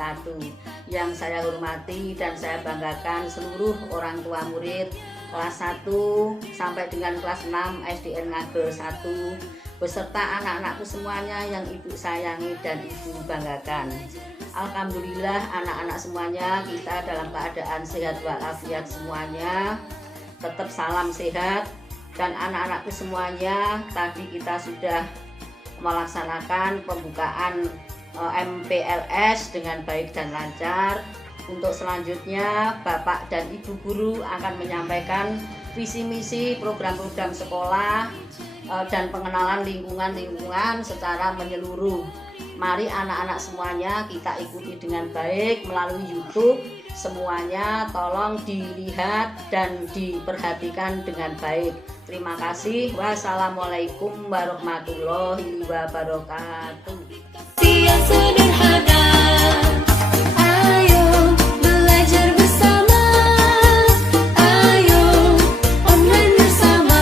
wabarakatuh. Yang saya hormati dan saya banggakan seluruh orang tua murid kelas 1 sampai dengan kelas 6 SDN Ngagel 1 beserta anak-anakku semuanya yang ibu sayangi dan ibu banggakan. Alhamdulillah anak-anak semuanya kita dalam keadaan sehat walafiat semuanya. Tetap salam sehat. Dan anak-anakku semuanya, tadi kita sudah melaksanakan pembukaan MPLS dengan baik dan lancar. Untuk selanjutnya Bapak dan Ibu Guru akan menyampaikan visi misi program-program sekolah dan pengenalan lingkungan-lingkungan secara menyeluruh. Mari anak-anak semuanya kita ikuti dengan baik melalui YouTube. Semuanya tolong dilihat dan diperhatikan dengan baik. Terima kasih. Wassalamualaikum warahmatullahi wabarakatuh. Yang sederhana, ayo belajar bersama, ayo online bersama.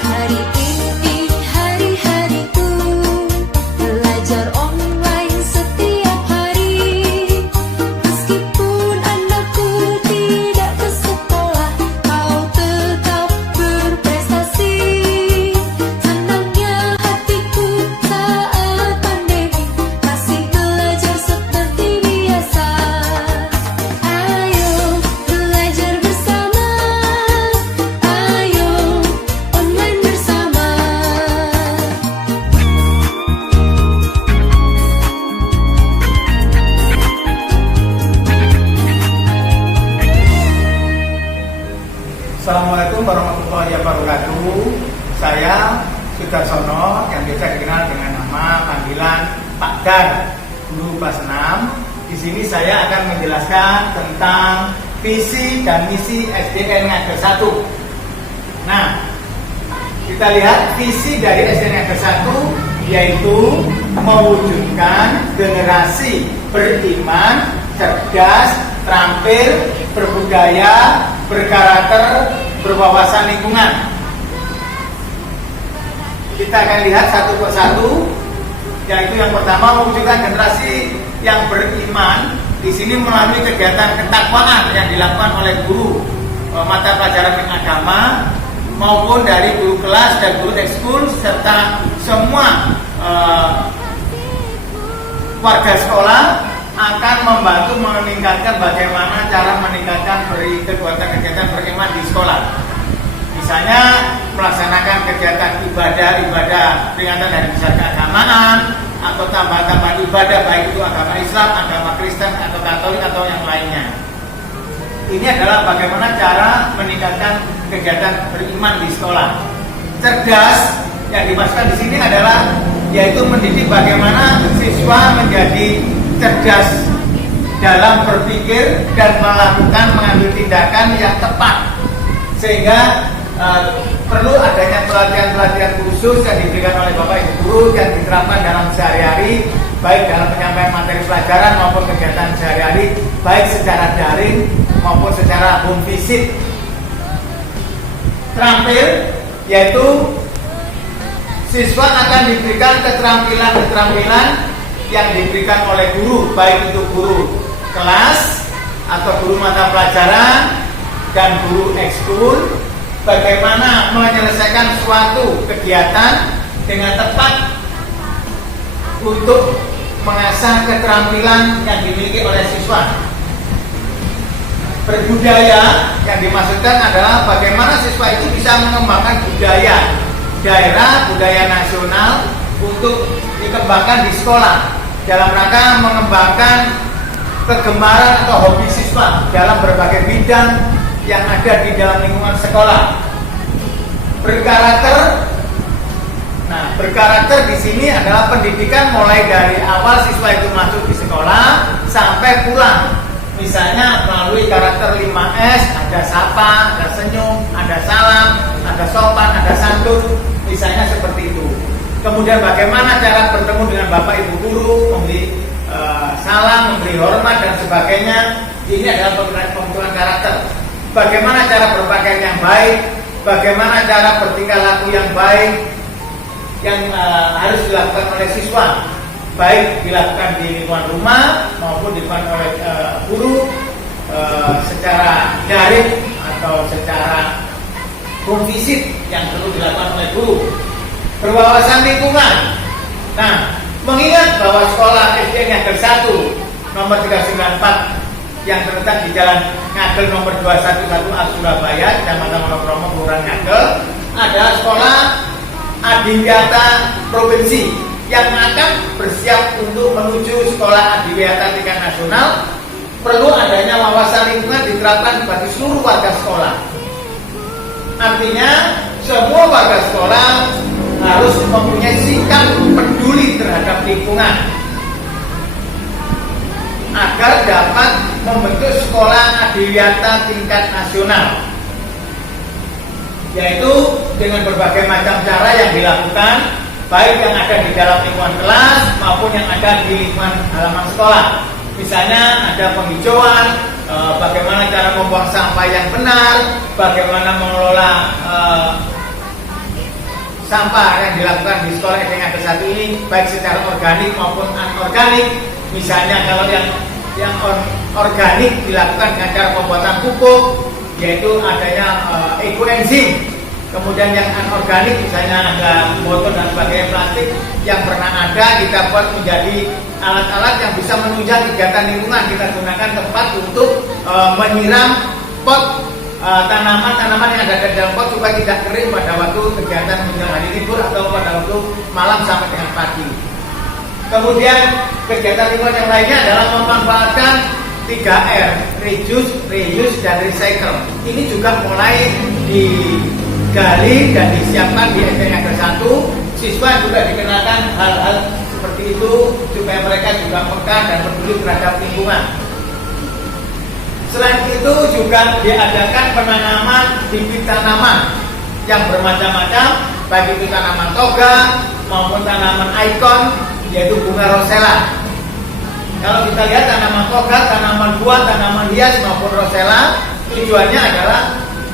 Hari ini hari-hariku belajar online setiap hari. Meskipun anakku tidak ke sekolah, kau tetap berprestasi. Senangnya hatiku saat pandemi masih belajar seperti biasa. Ayo belajar bersama, ayo online bersama. Assalamualaikum warahmatullahi wabarakatuh. Saya Sudarsono yang biasa dikenal dengan nama panggilan Pak Dan, guru kelas 6. Di sini saya akan menjelaskan tentang visi dan misi SDN Ngagel 1. Nah, kita lihat visi dari SDN Ngagel 1 yaitu mewujudkan generasi beriman, cerdas, terampil, berbudaya, berkarakter, berwawasan lingkungan. Kita akan lihat satu persatu, yaitu yang pertama mewujudkan generasi yang beriman. Di sini melalui kegiatan ketakwaan yang dilakukan oleh guru mata pelajaran agama maupun dari guru kelas dan guru ekskul serta semua warga sekolah akan membantu meningkatkan bagaimana cara meningkatkan kegiatan beriman di sekolah. Misalnya melaksanakan kegiatan ibadah peringatan hari besar keagamaan atau tambahan-tambahan ibadah baik itu agama Islam, agama Kristen atau Katolik atau yang lainnya. Ini adalah bagaimana cara meningkatkan kegiatan beriman di sekolah. Cerdas yang dimaksudkan di sini adalah yaitu mendidik bagaimana siswa menjadi cerdas dalam berpikir dan mengambil tindakan yang tepat, sehingga perlu adanya pelatihan-pelatihan khusus yang diberikan oleh Bapak Ibu Guru yang diterapkan dalam sehari-hari, baik dalam penyampaian materi pelajaran maupun kegiatan sehari-hari, baik secara daring maupun secara home visit. Terampil yaitu siswa akan diberikan keterampilan-keterampilan yang diberikan oleh guru, baik itu guru kelas atau guru mata pelajaran dan guru ekskul, bagaimana menyelesaikan suatu kegiatan dengan tepat untuk mengasah keterampilan yang dimiliki oleh siswa. Berbudaya yang dimaksudkan adalah bagaimana siswa itu bisa mengembangkan budaya daerah, budaya nasional untuk dikembangkan di sekolah dalam rangka mengembangkan kegemaran atau hobi siswa dalam berbagai bidang yang ada di dalam lingkungan sekolah. Berkarakter. Nah, berkarakter di sini adalah pendidikan mulai dari awal siswa itu masuk di sekolah sampai pulang. Misalnya melalui karakter 5S, ada sapa, ada senyum, ada salam, ada sopan, ada santun, misalnya seperti itu. Kemudian bagaimana cara bertemu dengan Bapak Ibu Guru, memberi salam, memberi hormat dan sebagainya. Ini adalah pembentukan karakter. Bagaimana cara berpakaian yang baik, bagaimana cara bertingkah laku yang baik yang harus dilakukan oleh siswa. baik dilakukan di lingkungan rumah maupun dilakukan oleh guru secara daring atau secara home visit yang perlu dilakukan oleh guru. Berwawasan lingkungan. Nah, mengingat bahwa sekolah SD Ngagel 1 nomor 394 yang terletak di Jalan Ngagel nomor 211A Surabaya, Kecamatan Wonokromo, Kelurahan Ngagel, adalah sekolah adiwiyata provinsi yang akan bersiap untuk menuju sekolah adiwiyata tingkat nasional. Perlu adanya wawasan lingkungan diterapkan bagi seluruh warga sekolah. Artinya semua warga sekolah harus mempunyai sikap peduli terhadap lingkungan agar dapat membentuk sekolah adiwiyata tingkat nasional, yaitu dengan berbagai macam cara yang dilakukan, baik yang ada di dalam lingkungan kelas maupun yang ada di lingkungan halaman sekolah. Misalnya ada penghijauan, bagaimana cara membuang sampah yang benar, bagaimana mengelola sampah yang dilakukan di sekolah SD Ngagel 1 ini, baik secara organik maupun anorganik. Misalnya kalau yang organik dilakukan dengan cara pembuatan pupuk, yaitu adanya ekoenzim. Kemudian yang anorganik misalnya ada botol dan sebagainya plastik yang pernah ada, kita buat menjadi alat-alat yang bisa menunjang kegiatan lingkungan. Kita gunakan tempat untuk menyiram pot tanaman-tanaman yang ada di dalam pot supaya tidak kering pada waktu kegiatan menjelang hari libur atau pada waktu malam sampai dengan pagi. Kemudian kegiatan lingkungan yang lainnya adalah memanfaatkan 3R, reduce, reuse, dan recycle. Ini juga mulai digali dan disiapkan di SD Ngagel 1. Siswa juga dikenakan hal-hal seperti itu supaya mereka juga peka dan peduli terhadap lingkungan. Selain itu juga diadakan penanaman bibit tanaman yang bermacam-macam, baik itu tanaman toga maupun tanaman ikon, yaitu bunga rosella. Kalau kita lihat tanaman toga, tanaman buah, tanaman hias maupun rosella, tujuannya adalah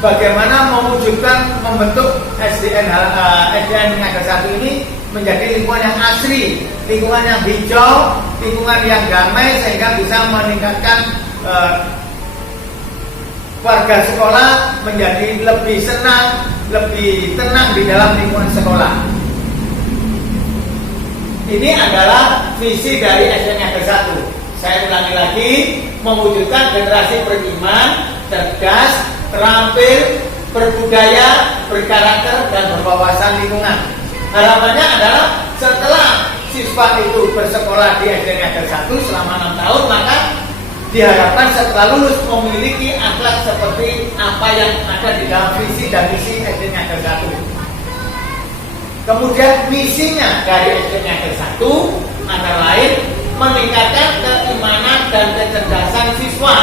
bagaimana mewujudkan membentuk SDN Ngagel 1 ini menjadi lingkungan yang asri, lingkungan yang hijau, lingkungan yang damai, sehingga bisa meningkatkan warga sekolah menjadi lebih senang, lebih tenang di dalam lingkungan sekolah. Ini adalah visi dari SD Ngagel 1. Saya ulangi lagi, mewujudkan generasi beriman, cerdas, terampil, berbudaya, berkarakter, dan berwawasan lingkungan. Harapannya adalah setelah siswa itu bersekolah di SD Ngagel 1 selama 6 tahun, maka diharapkan setelah lulus memiliki akhlak seperti apa yang ada di dalam visi dan misi SD Ngagel 1. Kemudian misinya dari SD Ngagel 1 antara lain meningkatkan keimanan dan kecerdasan siswa.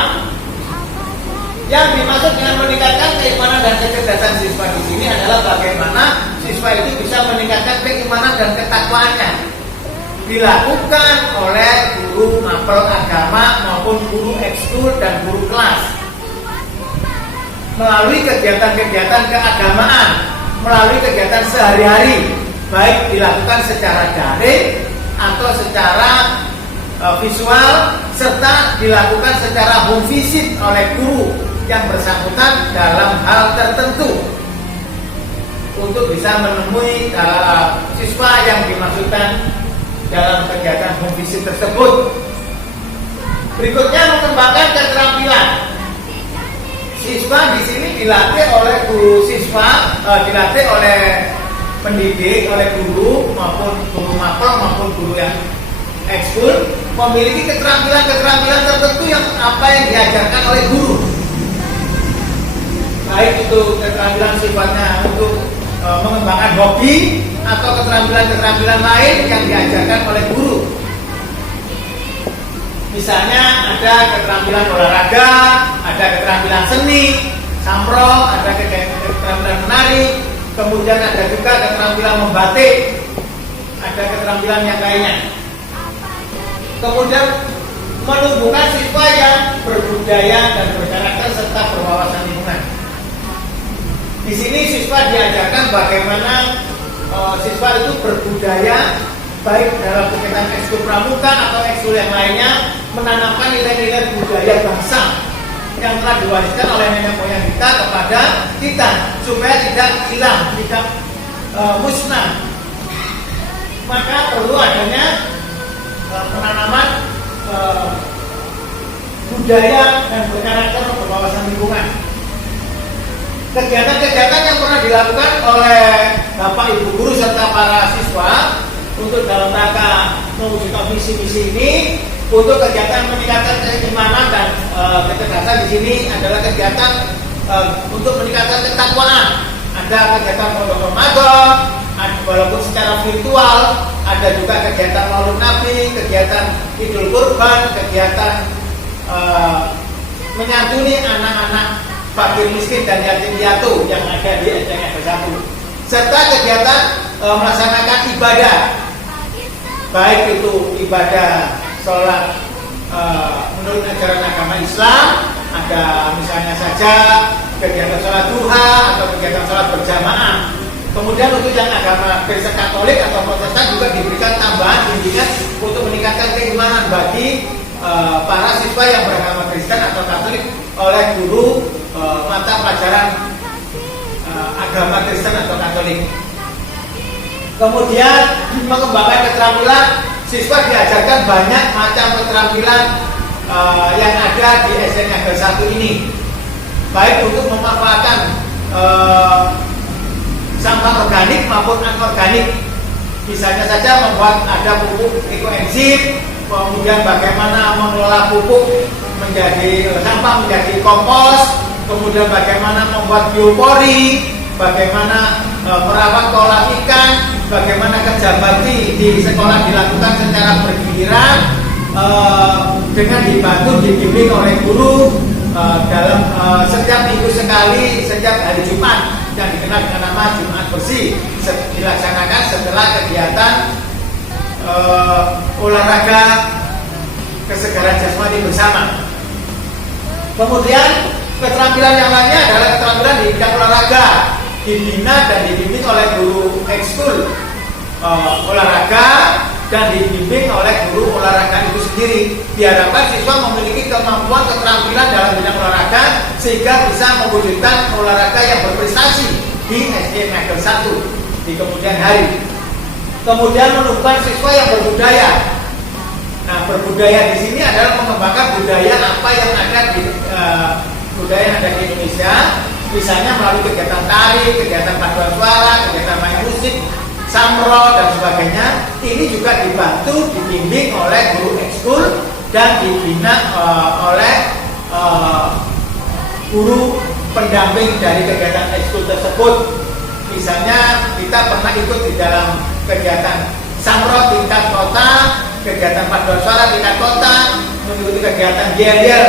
Yang dimaksud dengan meningkatkan keimanan dan kecerdasan siswa di sini adalah bagaimana siswa itu bisa meningkatkan keimanan dan ketakwaannya. Dilakukan oleh guru mapel agama maupun guru ekskul dan guru kelas melalui kegiatan-kegiatan keagamaan, melalui kegiatan sehari-hari, baik dilakukan secara daring atau secara visual, serta dilakukan secara home visit oleh guru yang bersangkutan dalam hal tertentu untuk bisa menemui siswa yang dimaksudkan dalam kegiatan home visit tersebut. Berikutnya mengembangkan keterampilan. Siswa di sini dilatih oleh guru siswa, dilatih oleh pendidik, oleh guru maupun guru mapel maupun guru yang ekskul, memiliki keterampilan-keterampilan tertentu yang apa yang diajarkan oleh guru. Baik itu keterampilan sifatnya untuk mengembangkan hobi atau keterampilan-keterampilan lain yang diajarkan oleh guru. Misalnya ada keterampilan olahraga, ada keterampilan seni, sampro, ada keterampilan menari, kemudian ada juga keterampilan membatik, ada keterampilan yang lainnya. Kemudian menumbuhkan siswa yang berbudaya dan berkarakter serta berwawasan lingkungan. Di sini siswa diajarkan bagaimana siswa itu berbudaya baik dalam kegiatan ekskul pramuka atau ekskul yang lainnya, menanamkan nilai-nilai budaya bangsa yang telah diwariskan oleh nenek moyang kita kepada kita supaya tidak hilang, tidak musnah. Maka perlu adanya penanaman budaya dan berkarakter berwawasan lingkungan. Kegiatan-kegiatan yang pernah dilakukan oleh Bapak Ibu guru serta para siswa untuk dalam rangka mewujudkan visi-misi ini, untuk kegiatan meningkatkan keimanan dan kecerdasan di sini adalah kegiatan untuk meningkatkan ketakwaan. Ada kegiatan pondok Ramadan, walaupun secara virtual, ada juga kegiatan Maulid Nabi, kegiatan Idul Kurban, kegiatan menyantuni anak-anak fakir miskin dan yatim piatu yang ada di SDN Negeri 1, serta kegiatan melaksanakan ibadah, baik itu ibadah sholat menurut ajaran agama Islam, ada misalnya saja kegiatan sholat duha atau kegiatan sholat berjamaah. Kemudian untuk yang agama Kristen Katolik atau Protestan juga diberikan tambahan bimbingan untuk meningkatkan keimanan bagi para siswa yang beragama Kristen atau Katolik oleh guru mata pelajaran agama Kristen atau Katolik. Kemudian mengembangkan keterampilan, siswa diajarkan banyak macam keterampilan yang ada di SDN Negeri 1 ini, baik untuk memanfaatkan sampah organik maupun anorganik. Misalnya saja membuat ada pupuk ekoenzim, kemudian bagaimana mengelola pupuk menjadi sampah menjadi kompos, kemudian bagaimana membuat biopori, bagaimana merawat kolam ikan, bagaimana kerja bakti di sekolah dilakukan secara bergiliran dengan dibantu dibimbing oleh guru dalam setiap minggu sekali, setiap hari Jumat yang dikenal dengan nama Jumat Bersih, dilaksanakan setelah kegiatan olahraga kesegaran jasmani bersama. Kemudian keterampilan yang lainnya adalah keterampilan di bidang olahraga, dibina dan dibimbing oleh guru ekskul olahraga dan dibimbing oleh guru olahraga itu sendiri. Diharapkan siswa memiliki kemampuan keterampilan dalam bidang olahraga sehingga bisa mewujudkan olahraga yang berprestasi di SDN Negeri 1 di kemudian hari. Kemudian menumbuhkan siswa yang berbudaya. Nah, berbudaya di sini adalah mengembangkan budaya apa yang ada di budaya yang ada di Indonesia, misalnya melalui kegiatan tari, kegiatan paduan suara, kegiatan main musik, samro dan sebagainya. Ini juga dibantu dibimbing oleh guru ekskul dan dibina oleh guru pendamping dari kegiatan ekskul tersebut. Misalnya kita pernah ikut di dalam kegiatan samro tingkat kota, kegiatan paduan suara tingkat kota, mengikuti kegiatan yel-yel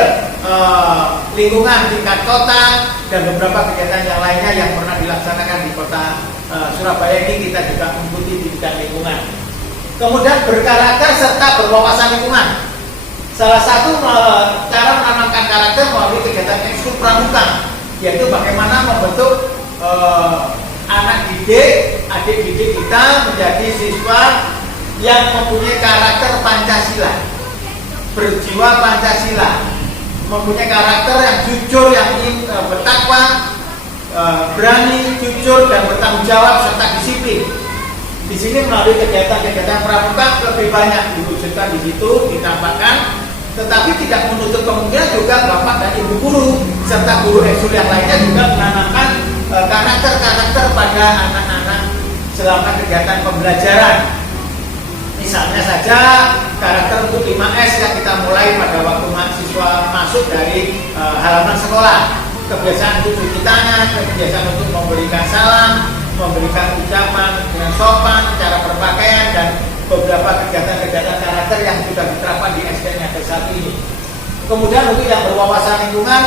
lingkungan tingkat kota, dan beberapa kegiatan yang lainnya yang pernah dilaksanakan di kota Surabaya ini kita juga mengikuti di bidang lingkungan. Kemudian berkarakter serta berwawasan lingkungan. Salah satu cara menanamkan karakter melalui kegiatan ekskul pramuka, yaitu bagaimana membentuk anak didik, adik didik kita menjadi siswa yang mempunyai karakter Pancasila, berjiwa Pancasila, mempunyai karakter yang jujur, yang bertakwa, berani, jujur, dan bertanggung jawab serta disiplin. Di sini melalui kegiatan-kegiatan pramuka lebih banyak diwujudkan di situ, ditampakkan, tetapi tidak menutup kemungkinan juga bapak dan ibu guru serta guru ekskul yang lainnya juga menanamkan karakter-karakter pada anak-anak selama kegiatan pembelajaran. Misalnya saja karakter untuk 5S yang kita mulai pada waktu mahasiswa masuk dari halaman sekolah. Kebiasaan untuk cuci tangan, kebiasaan untuk memberikan salam, memberikan ucapan dengan sopan, cara berpakaian, dan beberapa kegiatan-kegiatan karakter yang sudah diterapkan di SDN Negeri 1 ini. Kemudian untuk yang berwawasan lingkungan,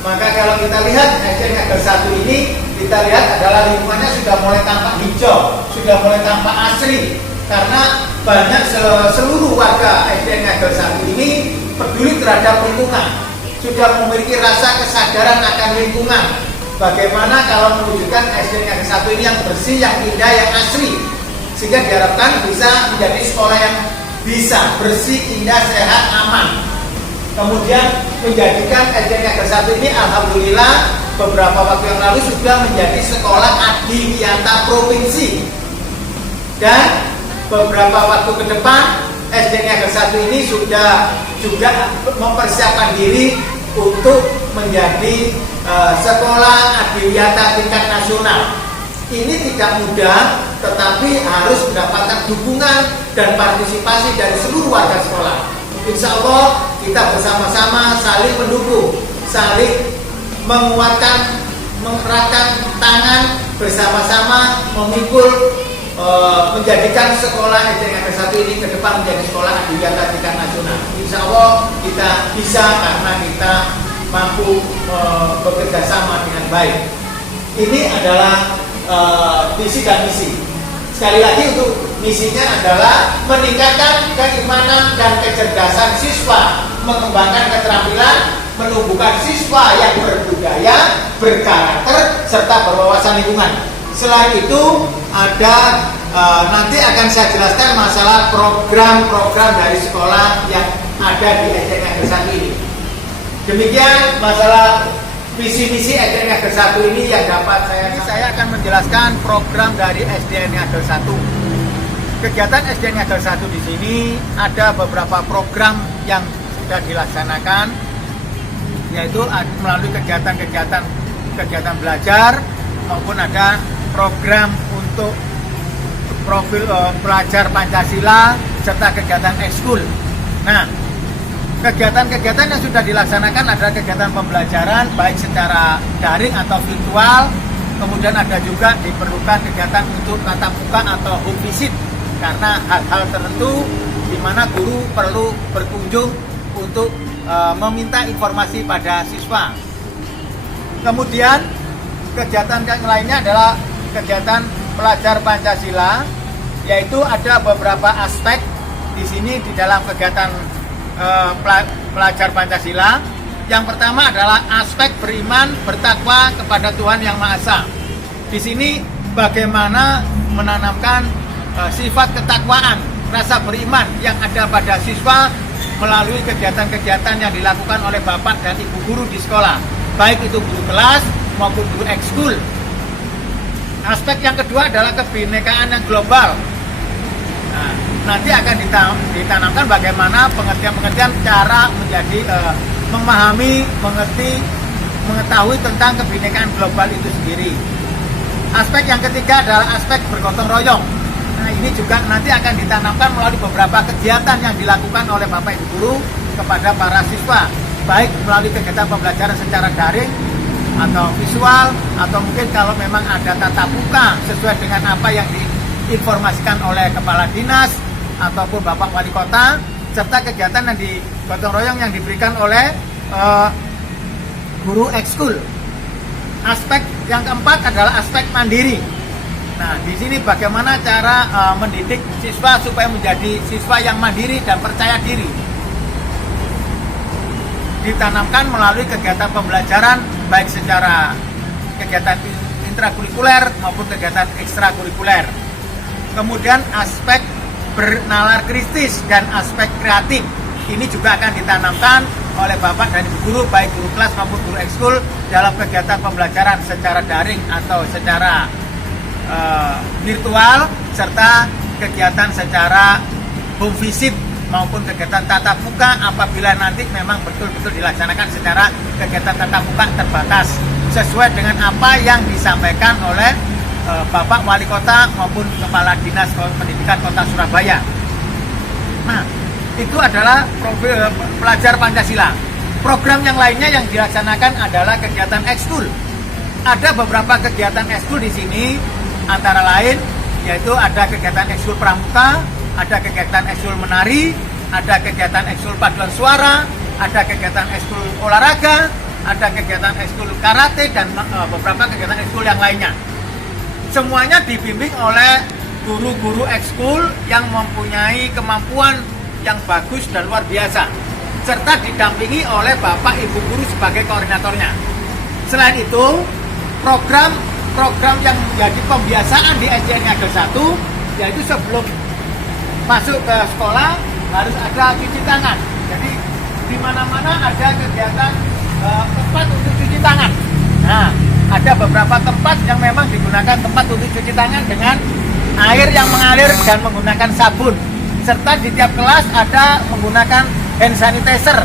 maka kalau kita lihat SDN Negeri 1 ini, kita lihat adalah lingkungannya sudah mulai tampak hijau, sudah mulai tampak asri, karena banyak seluruh warga SDN Negeri 1 ini peduli terhadap lingkungan, sudah memiliki rasa kesadaran akan lingkungan. Bagaimana kalau mewujudkan SDN Negeri 1 ini yang bersih, yang indah, yang asri. sehingga diharapkan bisa menjadi sekolah yang bisa bersih, indah, sehat, aman. Kemudian menjadikan SDN Negeri 1 ini alhamdulillah beberapa waktu yang lalu sudah menjadi sekolah adiwiyata provinsi, dan beberapa waktu ke depan SDN Negeri 1 ini sudah juga mempersiapkan diri untuk menjadi sekolah adiwiyata tingkat nasional. Ini tidak mudah, tetapi harus mendapatkan dukungan dan partisipasi dari seluruh warga sekolah. Insya Allah kita bersama-sama saling mendukung, saling menguatkan, mengeratkan tangan bersama-sama memikul menjadikan sekolah SDN Negeri 1 ini ke depan menjadi sekolah adiwiyata tingkat nasional. Insya Allah kita bisa karena kita mampu bekerja sama dengan baik. Ini adalah visi dan misi. Sekali lagi untuk misinya adalah meningkatkan keimanan dan kecerdasan siswa, mengembangkan keterampilan, menumbuhkan siswa yang berbudaya, berkarakter, serta berwawasan lingkungan. Selain itu ada nanti akan saya jelaskan masalah program-program dari sekolah yang ada di SDN Negeri 1 ini. Demikian masalah visi-misi SDN Negeri 1 ini yang dapat saya akan menjelaskan program dari SDN Negeri 1. Kegiatan SDN Negeri 1 di sini ada beberapa program yang sudah dilaksanakan, yaitu melalui kegiatan belajar maupun ada program untuk profil pelajar Pancasila serta kegiatan ekskul. Nah, kegiatan-kegiatan yang sudah dilaksanakan adalah kegiatan pembelajaran baik secara daring atau virtual, kemudian ada juga diperlukan kegiatan untuk tatap muka atau home visit karena hal-hal tertentu di mana guru perlu berkunjung untuk meminta informasi pada siswa. Kemudian kegiatan yang lainnya adalah kegiatan pelajar Pancasila, yaitu ada beberapa aspek di sini di dalam kegiatan pelajar Pancasila. Yang pertama adalah aspek beriman bertakwa kepada Tuhan Yang Maha Esa. Di sini bagaimana menanamkan sifat ketakwaan, rasa beriman yang ada pada siswa melalui kegiatan-kegiatan yang dilakukan oleh Bapak dan Ibu guru di sekolah, baik itu guru kelas maupun guru ekskul. Aspek yang kedua adalah kebinekaan yang global. Nah, nanti akan ditanamkan bagaimana pengertian-pengertian cara menjadi memahami, mengetahui tentang kebinekaan global itu sendiri. Aspek yang ketiga adalah aspek bergotong royong. Nah, ini juga nanti akan ditanamkan melalui beberapa kegiatan yang dilakukan oleh Bapak Ibu guru kepada para siswa, baik melalui kegiatan pembelajaran secara daring atau visual, atau mungkin kalau memang ada tatap muka sesuai dengan apa yang diinformasikan oleh kepala dinas ataupun Bapak Wali Kota, serta kegiatan yang di gotong royong yang diberikan oleh guru ekskul. Aspek yang keempat adalah aspek mandiri. Nah, di sini bagaimana cara mendidik siswa supaya menjadi siswa yang mandiri dan percaya diri. Ditanamkan melalui kegiatan pembelajaran baik secara kegiatan intrakurikuler maupun kegiatan ekstrakurikuler. Kemudian aspek bernalar kritis dan aspek kreatif ini juga akan ditanamkan oleh Bapak dan Ibu guru baik guru kelas maupun guru ekskul dalam kegiatan pembelajaran secara daring atau secara virtual, serta kegiatan secara home visit maupun kegiatan tatap muka apabila nanti memang betul-betul dilaksanakan secara kegiatan tatap muka terbatas sesuai dengan apa yang disampaikan oleh Bapak Wali Kota maupun Kepala Dinas Pendidikan Kota Surabaya. Nah, itu adalah profil pelajar Pancasila. Program yang lainnya yang dilaksanakan adalah kegiatan ekskul. Ada beberapa kegiatan ekskul di sini, antara lain yaitu ada kegiatan ekskul pramuka, ada kegiatan ekskul menari, ada kegiatan ekskul paduan suara, ada kegiatan ekskul olahraga, ada kegiatan ekskul karate, dan beberapa kegiatan ekskul yang lainnya. Semuanya dibimbing oleh guru-guru ekskul yang mempunyai kemampuan yang bagus dan luar biasa, serta didampingi oleh Bapak Ibu guru sebagai koordinatornya. Selain itu, program yang menjadi pembiasaan di SDN Negeri 1 yaitu sebelum masuk ke sekolah harus ada cuci tangan. Jadi di mana-mana ada kegiatan tempat untuk cuci tangan. Nah, ada beberapa tempat yang memang digunakan tempat untuk cuci tangan dengan air yang mengalir dan menggunakan sabun. Serta di tiap kelas ada menggunakan hand sanitizer,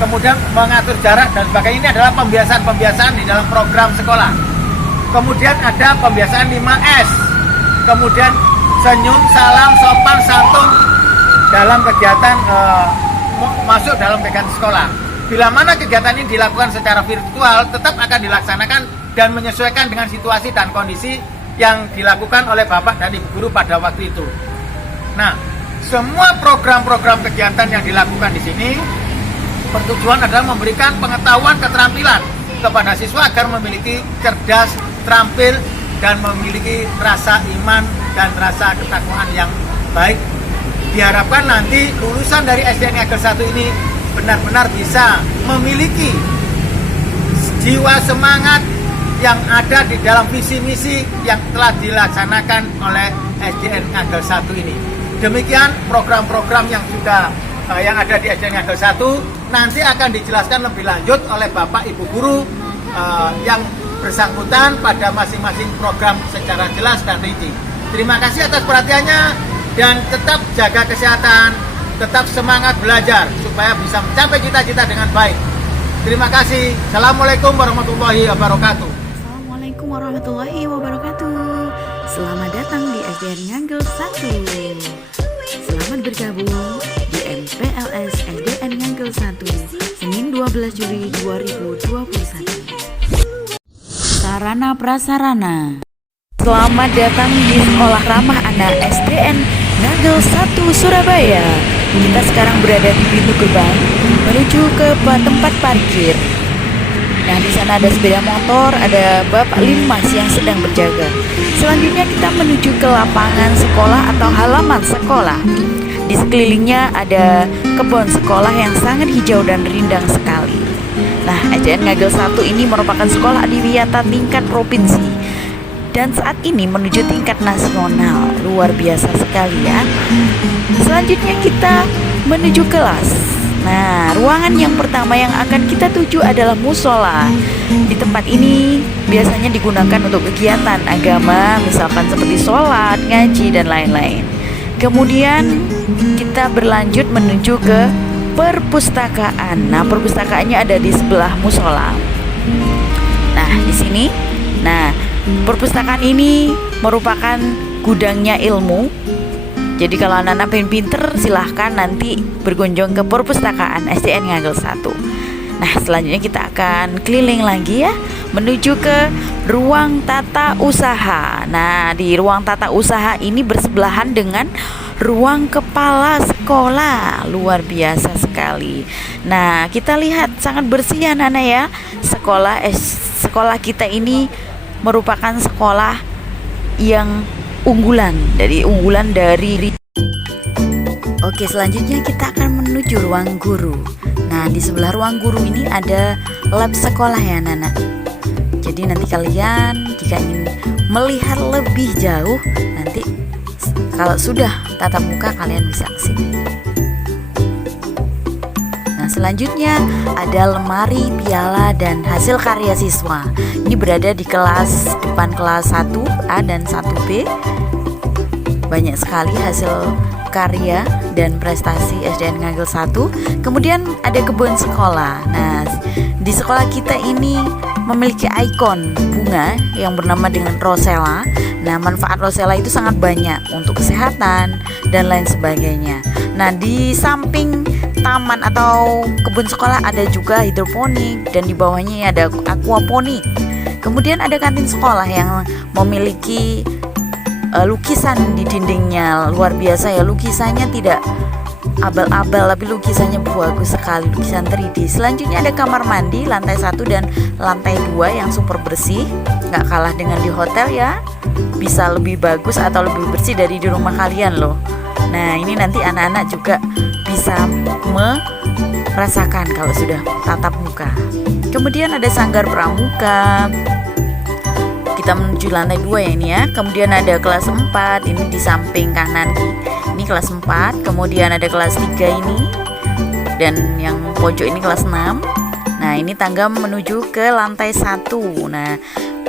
kemudian mengatur jarak dan sebagainya. Ini adalah pembiasaan-pembiasaan di dalam program sekolah. Kemudian ada pembiasaan 5S, kemudian senyum, salam, sopan, santun dalam kegiatan masuk dalam kegiatan sekolah. Bila mana kegiatan ini dilakukan secara virtual, tetap akan dilaksanakan dan menyesuaikan dengan situasi dan kondisi yang dilakukan oleh Bapak dan Ibu Guru pada waktu itu. Nah, semua program-program kegiatan yang dilakukan di sini bertujuan adalah memberikan pengetahuan keterampilan kepada siswa agar memiliki cerdas, terampil, dan memiliki rasa iman dan rasa ketakwaan yang baik. Diharapkan nanti lulusan dari SDN Ngagel 1 ini benar-benar bisa memiliki jiwa semangat yang ada di dalam visi misi yang telah dilaksanakan oleh SDN Ngagel 1 ini. Demikian program-program yang sudah yang ada di SDN Ngagel 1 nanti akan dijelaskan lebih lanjut oleh Bapak Ibu Guru yang bersangkutan pada masing-masing program secara jelas dan rinci. Terima kasih atas perhatiannya dan tetap jaga kesehatan, tetap semangat belajar supaya bisa mencapai cita-cita dengan baik. Terima kasih. Assalamualaikum warahmatullahi wabarakatuh. Assalamualaikum warahmatullahi wabarakatuh. Selamat datang di SDN Ngagel 1. Selamat bergabung di MPLS SDN Ngagel 1 Senin 12 Juli 2021. Sarana prasarana. Selamat datang di Sekolah Ramah Anak SDN Ngagel 1 Surabaya. Kita sekarang berada di pintu gerbang menuju ke tempat parkir. Nah, di sana ada sepeda motor, ada Bapak Linmas yang sedang berjaga. Selanjutnya kita menuju ke lapangan sekolah atau halaman sekolah. Di sekelilingnya ada kebun sekolah yang sangat hijau dan rindang sekali. Nah, SDN Ngagel 1 ini merupakan sekolah adiwiyata tingkat provinsi dan saat ini menuju tingkat nasional. Luar biasa sekali ya. Selanjutnya kita menuju kelas. Nah, ruangan yang pertama yang akan kita tuju adalah musola. Di tempat ini biasanya digunakan untuk kegiatan agama, misalkan seperti sholat, ngaji, dan lain-lain. Kemudian kita berlanjut menuju ke perpustakaan. Nah, perpustakaannya ada di sebelah musola. Nah, di sini. Nah, perpustakaan ini merupakan gudangnya ilmu. Jadi kalau anak-anak pengen pinter, silahkan nanti berkunjung ke perpustakaan SDN Ngagel 1. Nah, selanjutnya kita akan keliling lagi ya, menuju ke ruang tata usaha. Nah, di ruang tata usaha ini bersebelahan dengan ruang kepala sekolah. Luar biasa sekali. Nah, kita lihat sangat bersih ya anak-anak ya. Sekolah kita ini merupakan sekolah yang unggulan dari Oke, selanjutnya kita akan menuju ruang guru. Nah, di sebelah ruang guru ini ada lab sekolah ya anak-anak. Jadi nanti kalian jika ingin melihat lebih jauh, nanti kalau sudah tatap muka kalian bisa ke sini. Nah, selanjutnya ada lemari, piala, dan hasil karya siswa. Ini berada di depan kelas 1A dan 1B. Banyak sekali hasil karya dan prestasi SDN Ngagel 1. Kemudian ada kebun sekolah. Nah, di sekolah kita ini memiliki ikon bunga yang bernama dengan rosella. Nah, manfaat rosella itu sangat banyak untuk kesehatan dan lain sebagainya. Nah, di samping taman atau kebun sekolah ada juga hidroponik dan di bawahnya ada aquaponik. Kemudian ada kantin sekolah yang memiliki lukisan di dindingnya. Luar biasa ya, lukisannya tidak abal-abal tapi lukisannya bagus sekali, lukisan 3D. Selanjutnya ada kamar mandi lantai 1 dan lantai 2 yang super bersih, nggak kalah dengan di hotel ya, bisa lebih bagus atau lebih bersih dari di rumah kalian loh. Nah, ini nanti anak-anak juga bisa merasakan kalau sudah tatap muka. Kemudian ada sanggar pramuka, kita menuju lantai 2 ya ini ya. Kemudian ada kelas 4 ini di samping kanan. Ini kelas 4, kemudian ada kelas 3 ini. Dan yang pojok ini kelas 6. Nah, ini tangga menuju ke lantai 1. Nah,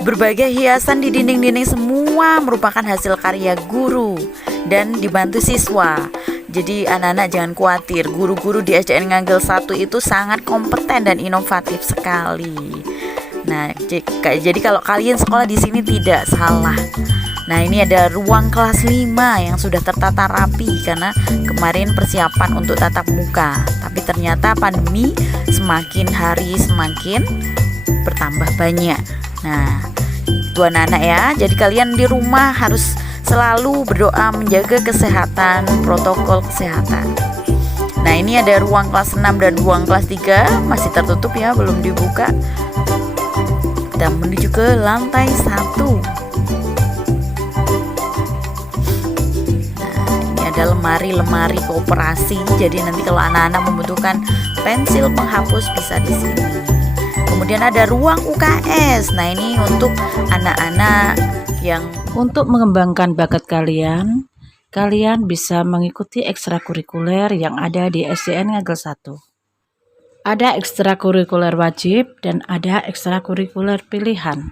berbagai hiasan di dinding-dinding semua merupakan hasil karya guru dan dibantu siswa. Jadi anak-anak jangan khawatir, guru-guru di SDN Ngagel 1 itu sangat kompeten dan inovatif sekali. Nah, jadi kalau kalian sekolah di sini tidak salah. Nah, ini ada ruang kelas 5 yang sudah tertata rapi karena kemarin persiapan untuk tatap muka. Tapi ternyata pandemi semakin hari semakin bertambah banyak. Nah, itu anak-anak ya. Jadi kalian di rumah harus selalu berdoa menjaga kesehatan, protokol kesehatan. Nah, ini ada ruang kelas 6 dan ruang kelas 3 masih tertutup ya, belum dibuka. Kita menuju ke lantai 1. Nah, ini ada lemari-lemari kooperasi. Jadi nanti kalau anak-anak membutuhkan pensil penghapus bisa di sini. Kemudian ada ruang UKS. Nah, ini untuk anak-anak yang untuk mengembangkan bakat kalian, kalian bisa mengikuti ekstrakurikuler yang ada di SDN Ngagel 1. Ada ekstrakurikuler wajib dan ada ekstrakurikuler pilihan.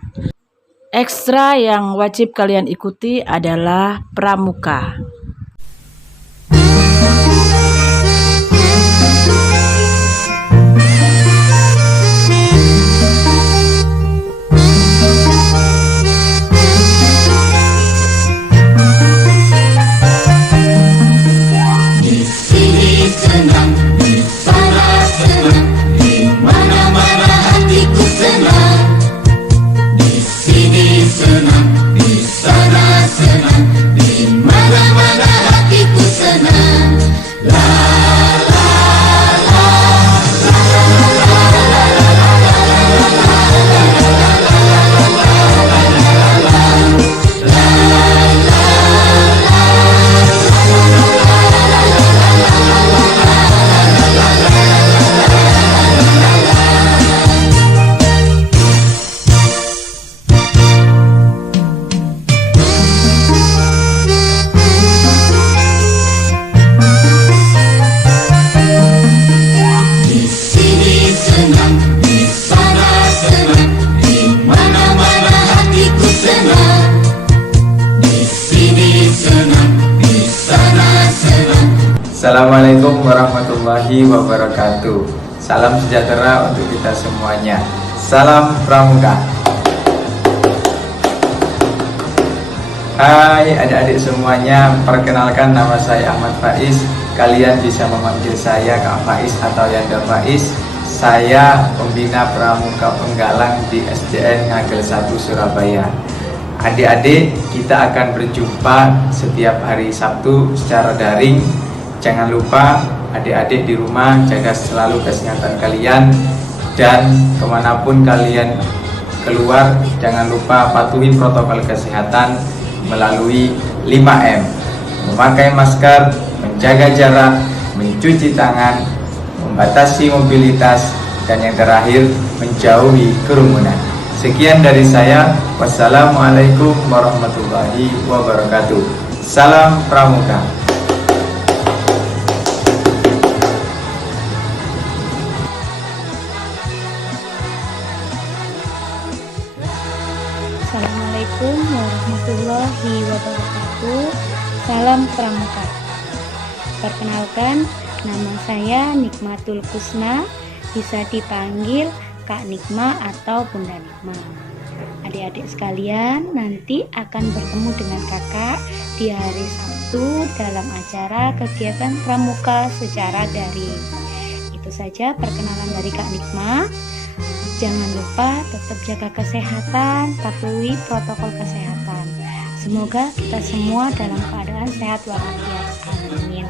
Ekstra yang wajib kalian ikuti adalah pramuka. Assalamualaikum warahmatullahi wabarakatuh. Salam sejahtera untuk kita semuanya. Salam Pramuka. Hai adik-adik semuanya, perkenalkan nama saya Ahmad Faiz. Kalian bisa memanggil saya Kak Faiz atau Yanda Faiz. Saya pembina Pramuka Penggalang di SDN Ngagel 1 Surabaya. Adik-adik, kita akan berjumpa setiap hari Sabtu secara daring. Jangan lupa adik-adik di rumah jaga selalu kesehatan kalian, dan kemanapun kalian keluar jangan lupa patuhi protokol kesehatan melalui 5M: memakai masker, menjaga jarak, mencuci tangan, membatasi mobilitas, dan yang terakhir menjauhi kerumunan. Sekian dari saya. Wassalamualaikum warahmatullahi wabarakatuh. Salam Pramuka. Assalamualaikum warahmatullahi wabarakatuh. Salam Pramuka. Perkenalkan, nama saya Nikmatul Kusna, bisa dipanggil Kak Nikma atau Bunda Nikma. Adik-adik sekalian, nanti akan bertemu dengan kakak di hari Sabtu dalam acara kegiatan pramuka secara daring. Itu saja perkenalan dari Kak Nikma. Jangan lupa tetap jaga kesehatan, patuhi protokol kesehatan. Semoga kita semua dalam keadaan sehat walafiat. Amin.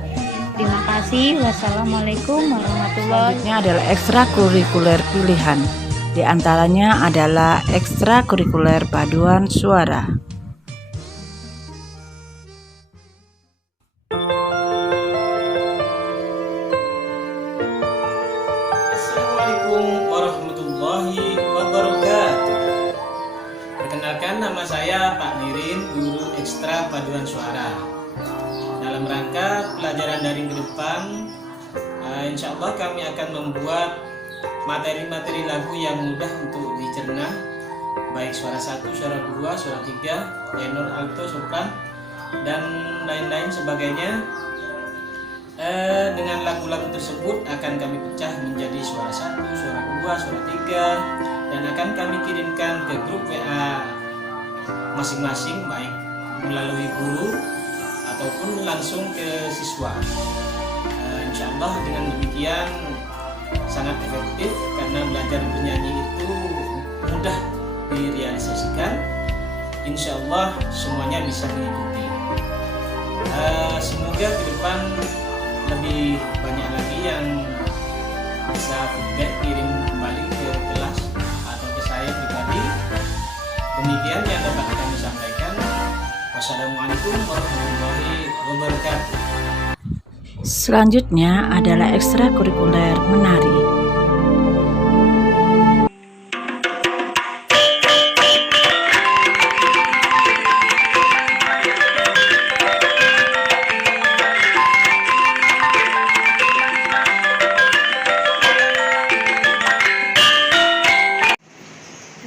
Terima kasih. Wassalamualaikum warahmatullahi wabarakatuh. Selanjutnya adalah ekstrakurikuler pilihan. Di antaranya adalah ekstrakurikuler paduan suara. Assalamualaikum warahmatullahi wabarakatuh. Perkenalkan, nama saya Pak Nirin, guru ekstra paduan suara. Dalam rangka pelajaran daring ke depan, insya Allah kami akan membuat materi-materi lagu yang mudah untuk dicerna, baik suara 1, suara 2, suara 3, tenor, alto, sopran, dan lain-lain sebagainya. Dengan lagu-lagu tersebut akan kami pecah menjadi suara 1, suara 2, suara 3, dan akan kami kirimkan ke grup WA masing-masing, baik melalui guru ataupun langsung ke siswa. Insya Allah dengan demikian sangat efektif, karena belajar bernyanyi itu mudah direalisasikan. Insya Allah semuanya bisa mengikuti. Semoga ke depan lebih banyak lagi yang bisa feedback, kirim kembali ke kelas atau ke saya pribadi. Demikian yang dapat kami sampaikan. Wassalamualaikum warahmatullahi wabarakatuh. Selanjutnya adalah ekstrakurikuler menari.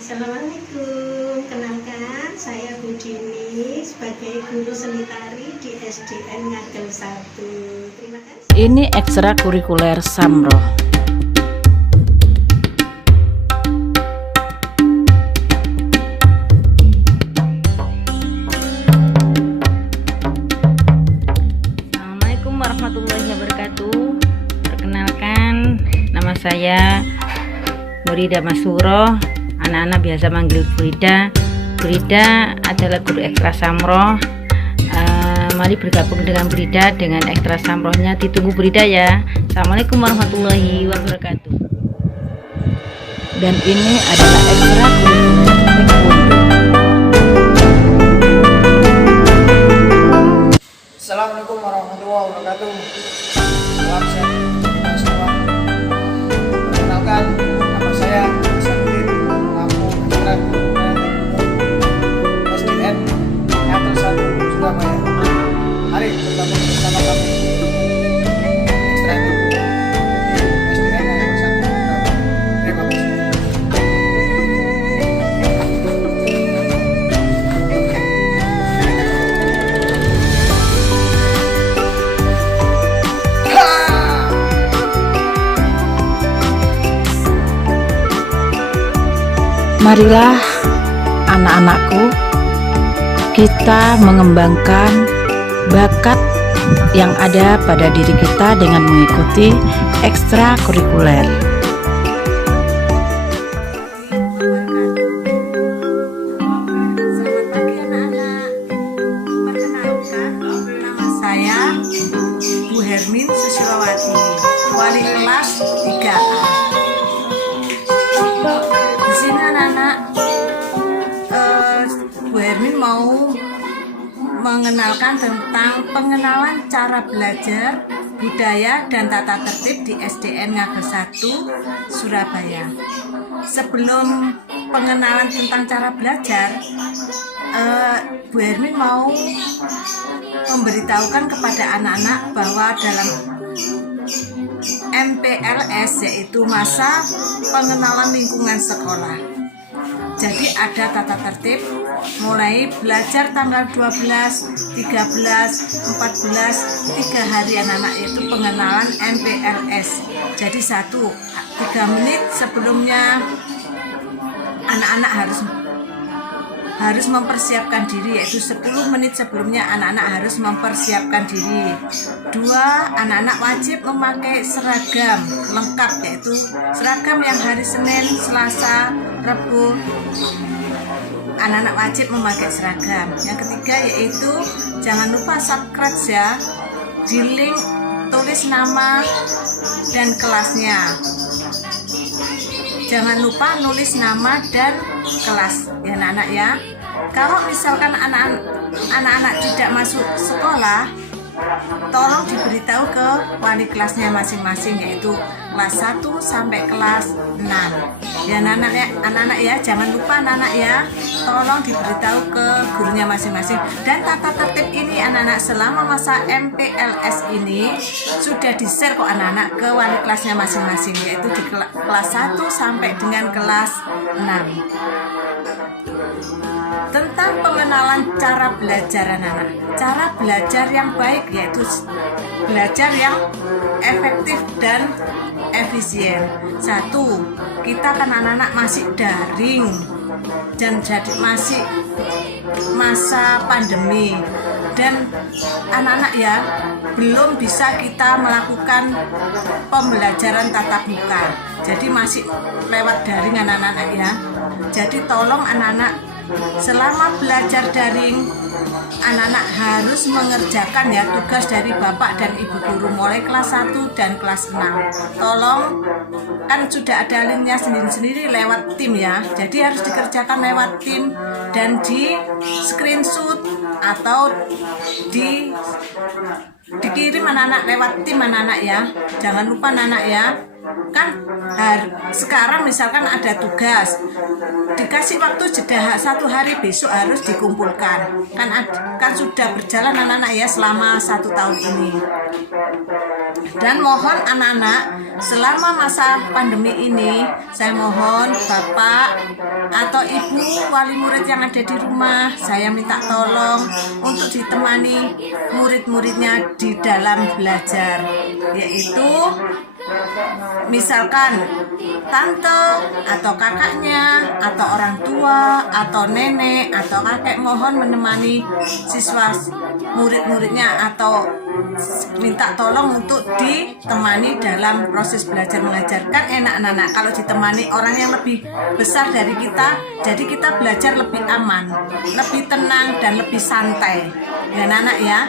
Assalamualaikum, kenalkan saya Bu Dini sebagai guru seni tari di SDN Ngagel 1. Terima kasih. Ini ekstrakurikuler Samroh. Assalamualaikum warahmatullahi wabarakatuh. Perkenalkan, nama saya Nurida Masuro. Anak-anak biasa manggil Burida. Burida adalah guru ekstra Samroh. Mari bergabung dengan Burida dengan ekstra Samrohnya. Ditunggu Burida ya. Assalamualaikum warahmatullahi wabarakatuh. Dan ini adalah ekstrakurikuler taekwondo. Assalamualaikum warahmatullahi wabarakatuh. Salam sehat kita semua. Perkenalkan, nama saya Hasanuddin, aku ekstrakurikuler taekwondo SDN Ngagel 1 Surabaya. Mari bergabung bersama kami ekstra taekwondo di SDN Ngagel 1 Surabaya. Terima kasih. Marilah anak-anakku, kita mengembangkan bakat yang ada pada diri kita dengan mengikuti ekstrakurikuler. Selamat pagi anak-anak. Perkenalkan, nama saya Bu Hermin Susilowati, wali kelas 3A. Di sini anak-anak, Bu Hermin mau mengenalkan tentang pengenalan cara belajar, budaya, dan tata tertib di SDN Ngagel 1 Surabaya. Sebelum pengenalan tentang cara belajar, Bu Hermin mau memberitahukan kepada anak-anak bahwa dalam MPLS, yaitu masa pengenalan lingkungan sekolah, jadi ada tata tertib mulai belajar tanggal 12, 13, 14, 3 hari anak-anak itu pengenalan MPLS. Jadi 3 menit sebelumnya anak-anak harus mempersiapkan diri, yaitu 10 menit sebelumnya anak-anak harus mempersiapkan diri. 2, anak-anak wajib memakai seragam lengkap, yaitu seragam yang hari Senin, Selasa, Rabu. Anak-anak wajib memakai seragam. Yang ketiga yaitu jangan lupa subscribe ya, di link tulis nama dan kelasnya. Jangan lupa nulis nama dan kelas ya anak-anak ya. Kalau misalkan anak-anak tidak masuk sekolah, tolong diberitahu ke wali kelasnya masing-masing, yaitu kelas 1 sampai kelas 6 ya anak-anak ya. Jangan lupa anak-anak ya, tolong diberitahu ke gurunya masing-masing. Dan tata tertib ini anak-anak selama masa MPLS ini sudah di-share kok anak-anak ke wali kelasnya masing-masing, yaitu di kelas 1 sampai dengan kelas 6. Tentang pengenalan cara belajar anak-anak, cara belajar yang baik yaitu belajar yang efektif dan efisien. 1, kita kan anak-anak masih daring dan jadi masih masa pandemi, dan anak-anak ya belum bisa kita melakukan pembelajaran tatap muka, jadi masih lewat daring anak-anak ya. Jadi tolong anak-anak selama belajar daring, anak-anak harus mengerjakan ya tugas dari bapak dan ibu guru mulai kelas 1 dan kelas 6. Tolong, kan sudah ada linknya sendiri-sendiri lewat tim ya, jadi harus dikerjakan lewat tim dan di screenshot atau dikirim anak-anak lewat tim anak-anak ya. Jangan lupa anak-anak ya, kan sekarang misalkan ada tugas, dikasih waktu jeda 1 hari, besok harus dikumpulkan, kan sudah berjalan anak-anak ya selama 1 tahun ini. Dan mohon anak-anak selama masa pandemi ini, saya mohon bapak atau ibu wali murid yang ada di rumah, saya minta tolong untuk ditemani murid-muridnya di dalam belajar, yaitu misalkan tante atau kakaknya atau orang tua atau nenek atau kakek mohon menemani siswa murid-muridnya atau minta tolong untuk ditemani dalam proses belajar mengajar. Kan enak anak-anak kalau ditemani orang yang lebih besar dari kita, jadi kita belajar lebih aman, lebih tenang dan lebih santai ya anak-anak ya.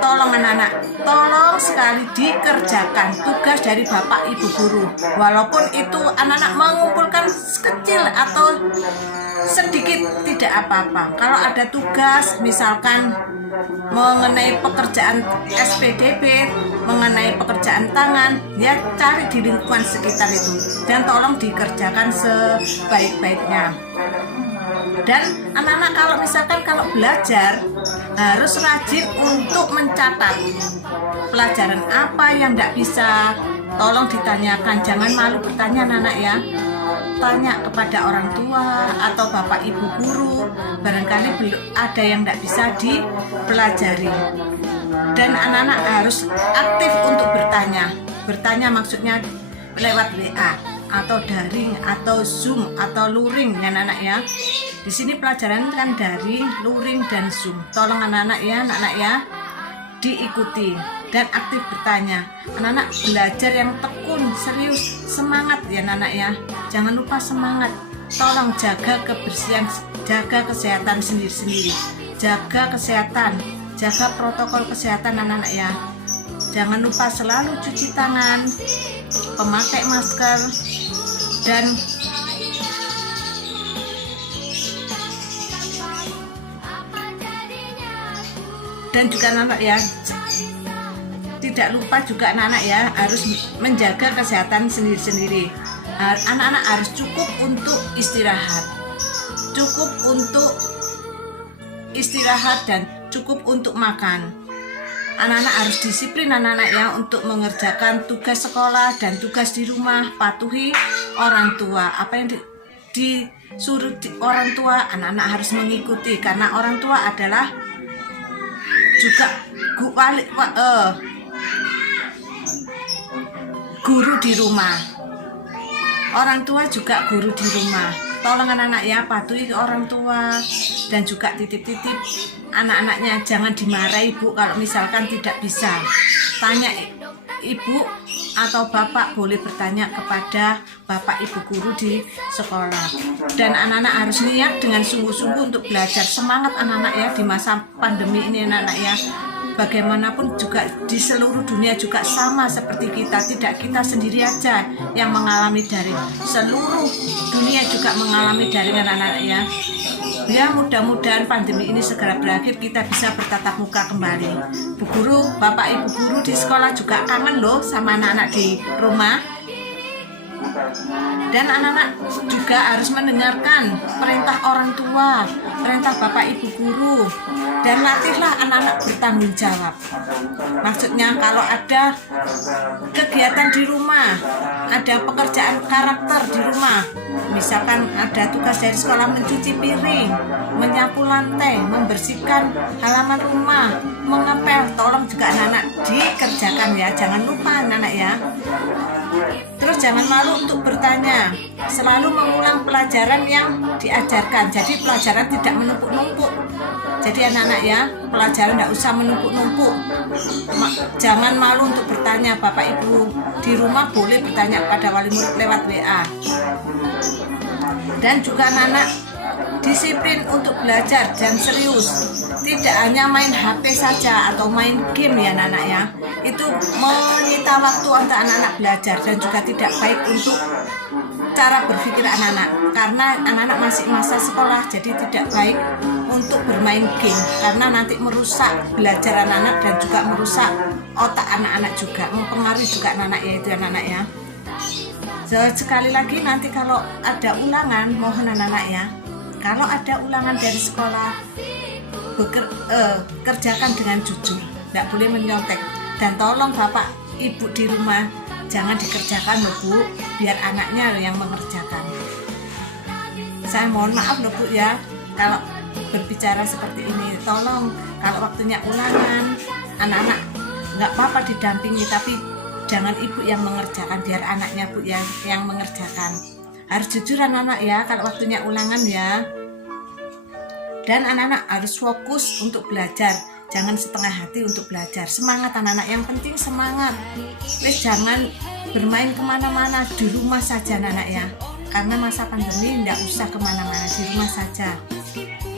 Tolong anak-anak, tolong sekali dikerjakan tugas dari bapak ibu guru, walaupun itu anak-anak mengumpulkan sekecil atau sedikit tidak apa-apa. Kalau ada tugas misalkan mengenai pekerjaan SPDB, mengenai pekerjaan tangan, ya cari di lingkungan sekitar itu dan tolong dikerjakan sebaik-baiknya. Dan anak-anak kalau belajar harus rajin untuk mencatat pelajaran apa yang tidak bisa, tolong ditanyakan, jangan malu bertanya anak-anak ya. Tanya kepada orang tua atau bapak ibu guru, barangkali belum ada yang tidak bisa dipelajari. Dan anak-anak harus aktif untuk bertanya maksudnya lewat WA atau daring atau Zoom atau luring ya anak-anak ya. Di sini pelajaran kan daring, luring dan Zoom. Tolong anak-anak ya diikuti dan aktif bertanya. Anak-anak belajar yang tekun, serius, semangat ya anak-anak ya. Jangan lupa semangat. Tolong jaga kebersihan, jaga kesehatan sendiri-sendiri. Jaga kesehatan, jaga protokol kesehatan anak-anak ya. Jangan lupa selalu cuci tangan, memakai masker, dan juga anak-anak ya, tidak lupa juga anak-anak ya harus menjaga kesehatan sendiri-sendiri. Anak-anak harus cukup untuk istirahat dan cukup untuk makan. Anak-anak harus disiplin anak-anak ya untuk mengerjakan tugas sekolah dan tugas di rumah. Patuhi orang tua, apa yang disuruh orang tua anak-anak harus mengikuti, karena orang tua adalah juga guru di rumah. Orang tua juga guru di rumah. Tolong anak-anak ya patuhi ke orang tua dan juga titip-titip anak-anaknya. Jangan dimarahi Bu kalau misalkan tidak bisa. Tanya ibu atau bapak, boleh bertanya kepada bapak ibu guru di sekolah. Dan anak-anak harus niat dengan sungguh-sungguh untuk belajar. Semangat anak-anak ya di masa pandemi ini anak-anak ya. Bagaimanapun juga di seluruh dunia juga sama seperti kita. Tidak kita sendiri aja yang mengalami daring, seluruh dunia juga mengalami daring anak-anak ya. Ya, mudah-mudahan pandemi ini segera berakhir, kita bisa bertatap muka kembali. Bu guru, Bapak Ibu guru di sekolah juga kangen loh sama anak-anak di rumah. Dan anak-anak juga harus mendengarkan perintah orang tua, perintah Bapak Ibu guru, dan latihlah anak-anak bertanggung jawab. Maksudnya kalau ada kegiatan di rumah, ada pekerjaan karakter di rumah, misalkan ada tugas dari sekolah mencuci piring, menyapu lantai, membersihkan halaman rumah, mengepel, tolong juga anak-anak dikerjakan ya, jangan lupa anak-anak ya. Terus jangan malu untuk bertanya, selalu mengulang pelajaran yang diajarkan, jadi pelajaran tidak menumpuk-numpuk. Jadi anak-anak ya, pelajaran tidak usah menumpuk-numpuk. Jangan malu untuk bertanya, Bapak Ibu di rumah boleh bertanya pada wali murid lewat WA. Dan juga anak-anak disiplin untuk belajar dan serius, tidak hanya main HP saja atau main game ya anak-anak ya. Itu menyita waktu untuk anak-anak belajar dan juga tidak baik untuk cara berpikir anak-anak, karena anak-anak masih masa sekolah, jadi tidak baik untuk bermain game karena nanti merusak belajar anak-anak dan juga merusak otak anak-anak juga, mempengaruhi juga anak-anak ya, itu anak-anak ya. Sekali lagi nanti kalau ada ulangan, mohon anak-anak ya, kalau ada ulangan dari sekolah, kerjakan dengan jujur, tidak boleh menyontek. Dan tolong Bapak Ibu di rumah jangan dikerjakan loh Bu, biar anaknya yang mengerjakan. Saya mohon maaf loh Bu ya, kalau berbicara seperti ini. Tolong kalau waktunya ulangan, anak-anak nggak apa-apa didampingi, tapi jangan ibu yang mengerjakan, biar anaknya Bu yang mengerjakan. Harus jujur anak-anak ya kalau waktunya ulangan ya. Dan anak-anak harus fokus untuk belajar, jangan setengah hati untuk belajar. Semangat anak-anak, yang penting semangat. Please jangan bermain kemana-mana, di rumah saja anak-anak ya. Karena masa pandemi tidak usah kemana-mana, di rumah saja.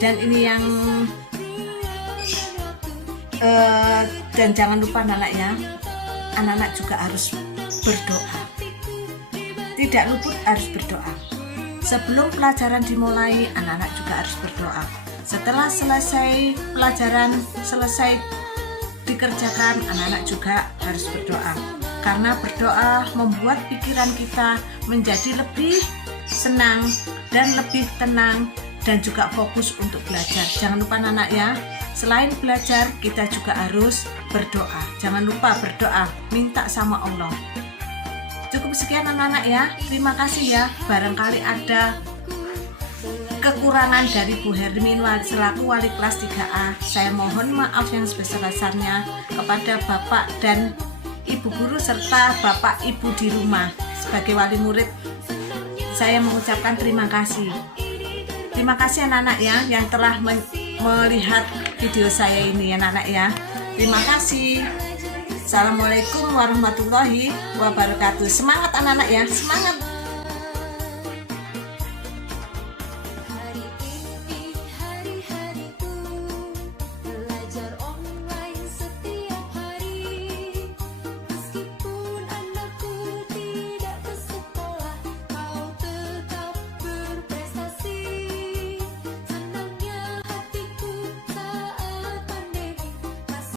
Dan ini yang dan jangan lupa anak-anak ya, anak-anak juga harus berdoa. Tidak luput harus berdoa. Sebelum pelajaran dimulai, anak-anak juga harus berdoa. Setelah selesai pelajaran, selesai dikerjakan, anak-anak juga harus berdoa. Karena berdoa membuat pikiran kita menjadi lebih senang dan lebih tenang dan juga fokus untuk belajar. Jangan lupa anak-anak ya, selain belajar kita juga harus berdoa. Jangan lupa berdoa, minta sama Allah. Cukup sekian anak-anak ya, terima kasih ya. Barangkali ada kekurangan dari Bu Hermin selaku wali kelas 3A. Saya mohon maaf yang sebesar-besarnya kepada Bapak dan Ibu guru serta Bapak Ibu di rumah. Sebagai wali murid, saya mengucapkan terima kasih. Terima kasih anak-anak ya yang telah melihat video saya ini anak-anak ya. Terima kasih. Assalamualaikum warahmatullahi wabarakatuh. Semangat anak-anak ya, semangat.